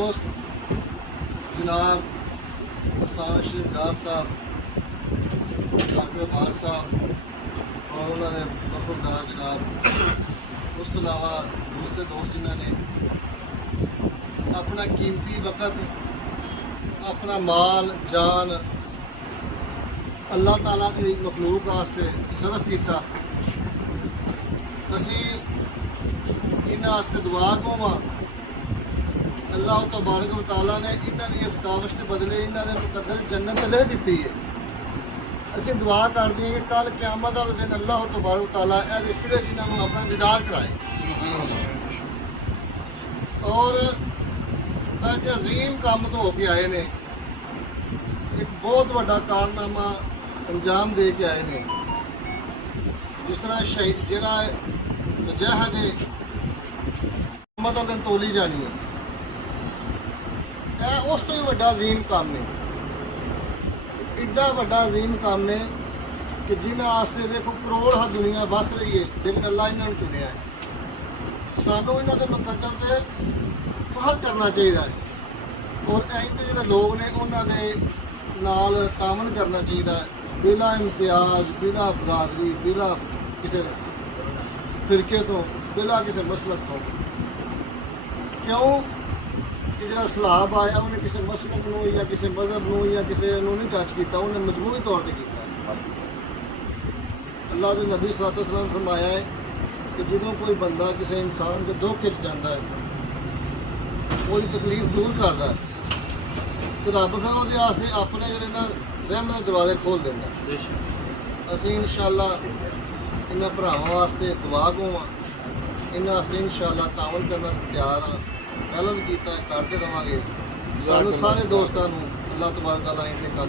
दोस्त जनाब हसान शिवगार साहब, डॉक्टर अब्बास साहब और उन्होंने वफादार जनाब, उस तो अलावा दूसरे दोस्त जिन्होंने अपना कीमती वक़्त, अपना माल जान अल्लाह ताला की मखलूक वास्ते सरफ किया। असी इन्हां वास्ते दुआ होवां, अल्लाह तबारक व तआला ने इन्हां दी इस काविश के बदले इन्हां दे मुकद्दर जन्नत ले दी है। असी दुआ करते हैं कि कल क़यामत वाले दिन अल्लाह तबारक व तआला इहदे सिरे जिन्हां अपना दीदार कराए और एक अजीम काम तो होके आए ने, एक बहुत बड़ा कारनामा अंजाम दे के आए ने। जिस तरह शहीद जरा मुजाहिद मतलब दिन तोली जानी है, यह उस तो भी बड़ा अजीम काम है। इड्डा बड़ा अजीम काम है कि जिन्होंने आस्ते देखो करोड़ हा दुनिया बस रही है, लेकिन अल्लाह इन्होंने चुनिया है। सानू इन्हों के मुकद्दर से फखर करना चाहिए और ऐसे जो लोग ने उन्होंने नाल तामन करना चाहिए, बिला इम्तियाज, बिला बरादरी, बिला किसी फिरके तो, बिला किसी मसलक तो। क्यों कि जो सलाब आया उन्हें किसी मसलक नूं या किसी मजहब नूं या किसी नूं नहीं टच किया, उन्हें मजमूई तौर पर किया। अल्लाह के नबी सल्लल्लाहु अलैहि वसल्लम फरमाया है कि जो कोई बंदा किसी इंसान के दुख खिच जाता है, वो तकलीफ दूर करता है, तो रब फिर वो अपने जो ना रहमत के दरवाजे खोल देना। असी इंशाअल्लाह इन्होंने भरावां वास्ते दुआ होवां, इन्होंने वास्ते इंशाअल्लाह तावन करना तैयार हाँ, पहले भी किया, करते रहांगे। सानू सारे दोस्तों अल्लाह तबारक तआला इनके काम